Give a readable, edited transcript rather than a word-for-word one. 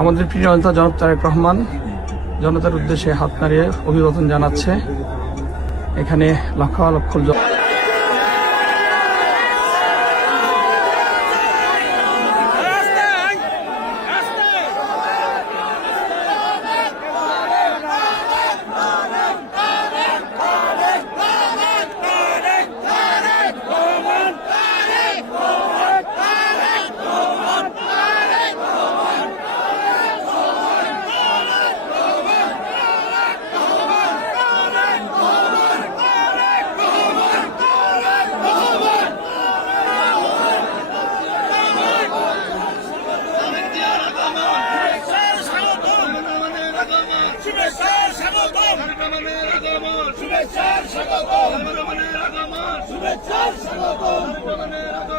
আমাদের প্রিয় নেতা জনাব তারেক রহমান জনতার উদ্দেশ্যে হাত নাড়িয়ে অভিবাদন জানাচ্ছে। এখানে লক্ষ লক্ষ শুভেচ্ছা স্বাগত।